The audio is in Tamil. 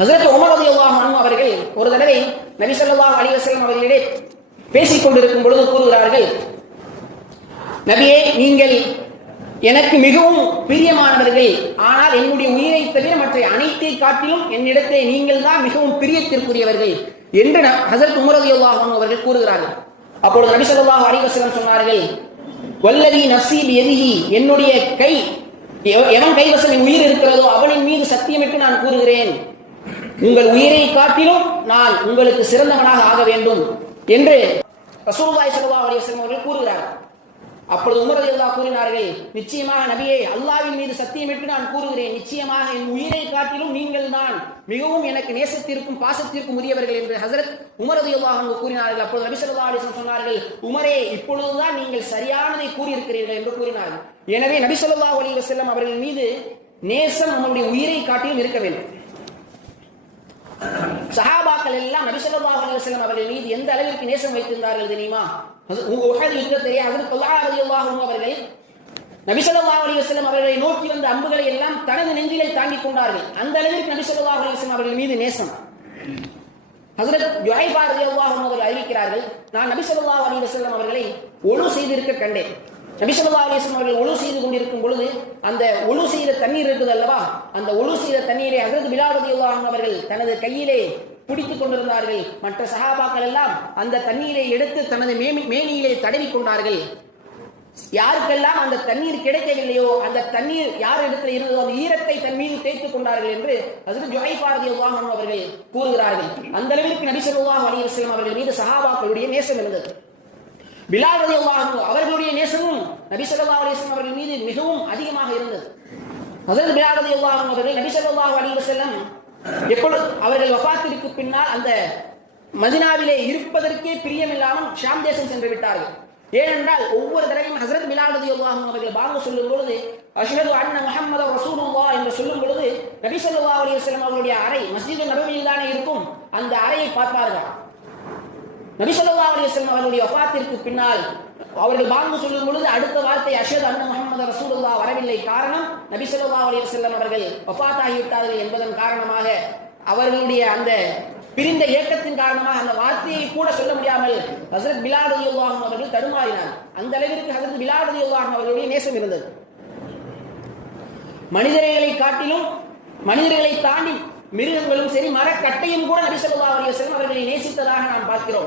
ஹசரத் உமர் அலி அல்லாஹ் அவர்கள் ஒரு தடவை நபிசல்லா அலிவசல்லம் அவர்களிடையே பேசிக் கொண்டிருக்கும் பொழுது கூறுகிறார்கள் நபியே நீங்கள் எனக்கு மிகவும் பிரியமானவர்கள் ஆனால் என்னுடைய உயிரை தவிர மற்ற அனைத்தை காட்டிலும் என்னிடத்தை நீங்கள் தான் மிகவும் பிரியத்திற்குரியவர்கள் என்று ஹசரத் உமர் அவர்கள் கூறுகிறார்கள். அப்பொழுது நபி ஸல்லல்லாஹு சொன்னார்கள் வல்லதி நசீப் எதிகி என்னுடைய கை எவன் கைவசம் உயிர் இருக்கிறதோ அவனின் மீது சத்தியமிட்டு நான் கூறுகிறேன். உங்கள் உயிரை காட்டிலும் நான் உங்களுக்கு சிறந்தவனாக ஆக வேண்டும் என்று ரசூல்லாய் ஸல்லல்லாஹு அலைஹி வஸல்லம் அவர்கள் கூறுகிறார் அப்பொழுது உமர் அல்லா கூறினார்கள் நிச்சயமாக நபியே அல்லாவின் மீது சத்தியமிட்டு நான் கூறுகிறேன். நிச்சயமாக என் உயிரை காட்டிலும் நீங்கள் தான் மிகவும் எனக்கு நேசத்திற்கும் பாசத்திற்கும் உரியவர்கள் என்று ஹசரத் உமர் ரலியல்லாஹு அன்ஹு கூறினார்கள். அப்பொழுது நபி சொல்லா அலைஹி சொன்னார்கள் உமரே இப்பொழுதுதான் நீங்கள் சரியானதை கூறியிருக்கிறீர்கள் என்று கூறினார்கள். எனவே நபி சொல்லா அலி வஸல்லம் அவர்கள் மீது நேசம் நம்முடைய உயிரை காட்டிலும் இருக்க வேண்டும். சஹாபாக்கள் எல்லாம் நபி அவர்கள் மீது எந்த அளவிற்கு நேசம் வைத்திருந்தார்கள் தெரியுமா? ஹஸரத் உ- உஹத் யுத்தத்திலே ஹஜ்ரத் தொல்லா ரலியல்லாஹு அவர்கள் நபி அலிவசலம் அவர்களை நோக்கி வந்த அம்புகளை எல்லாம் தனது நெஞ்சிலே தாங்கிக் கொண்டார்கள். அந்த அளவிற்கு நபி அலிவசலம் அவர்கள் மீது நேசம். ஹஜ்ரத் யுஹைஃபா ரலியல்லாஹு அவர்கள் அறிவிக்கிறார்கள் நான் நபி ஸல்லல்லாஹு அவர்களை ஒழு செய்திருக்க கண்டேன். நபிசல்லா அலிஸ்லாம் அவர்கள் ஒழு செய்து கொண்டிருக்கும் பொழுது அந்த ஒழு செய்த தண்ணீர் இருக்குது அல்லவா? அந்த ஒழு செய்த தண்ணீரை ஹஜ்ரத் பிலால் ரலியல்லாஹு அவர்கள் தனது கையிலே பிடித்துக் கொண்டிருந்தார்கள். மற்ற சகாபாக்கள் எல்லாம் அந்த தண்ணீரை எடுத்து தனது மேனியிலே தடவி கொண்டார்கள். யாருக்கெல்லாம் அந்த தண்ணீர் கிடைக்கவில்லையோ அந்த தண்ணீர் யார் இடத்துல இருந்ததோ அந்த ஈரத்தை தன் மீது தேய்த்துக் கொண்டார்கள் என்று ஹஜ்ரத் ஜுஹைஃபா அவர்கள் கூறுகிறார்கள். அந்த அளவிற்கு நபி ஸல்லல்லாஹு அவர்கள் மீது சகாபாக்களுடைய நேசம் இருந்தது. பிலால் ரலியல்லாஹு அல்லாஹு அவர்களுடைய நேசமும் நபி ஸல்லல்லாஹு அலைஹி வஸல்லம் அவர்கள் மீது மிகவும் அதிகமாக இருந்தது. ஹஜ்ரத் பிலால் ரலியல்லாஹு அன்ஹு அவர்கள் நபி ஸல்லல்லாஹு அலைஹி வஸல்லம் எப்பொழுது அவர்கள் வஃபாத்திற்கு பின்னால் அந்த மதினாவிலே இருப்பதற்கே பிரியமில்லாமல் ஷாம் தேசம் சென்று விட்டார்கள். ஏனென்றால் ஒவ்வொரு தடவையும் ஹசரத் பிலால் ரலியல்லாஹு அன்ஹு அவர்கள் பாங்க சொல்லும் பொழுது அஷ்ஹது அன்ன முஹம்மது ரசூலுல்லாஹ் என்று சொல்லும் பொழுது நபி ஸல்லல்லாஹு அலைஹி வஸல்லம் அவருடைய அறை மஸ்ஜிது நபவியில் தானே இருக்கும்? அந்த அறையை பார்ப்பார்கள் நபிசல்லா ஸல்லல்லாஹு அவர்களுடைய வஃபாத்திற்கு பின்னால் அவர்கள் வாழ்ந்து சொல்லும் பொழுது அடுத்த வார்த்தை அஷத் அண்ணு முகமது ரசூலுல்லா வரவில்லை. காரணம் நபிசல்லா ஸல்லல்லாஹு அலைஹி அவர்கள் வஃபாத் ஆகிவிட்டார்கள் என்பதன் காரணமாக அவர்களுடைய அந்த பிரிந்த ஏக்கத்தின் காரணமாக அந்த வார்த்தையை கூட சொல்ல முடியாமல் ஹசரத் பிலால் ரலியல்லாஹு அவர்கள் தடுமாறினார். அந்த அளவிற்கு ஹசரத் பிலால் ரலியல்லாஹு அவர்களுடைய நேசம் இருந்தது. மனிதர்களை காட்டிலும் மனிதர்களை தாண்டி மிருகங்களும் சரி மரக்கட்டையும் கூட நபி சொல்லா அலைஹி அவர்களை நேசித்ததாக நாம் பார்க்கிறோம்.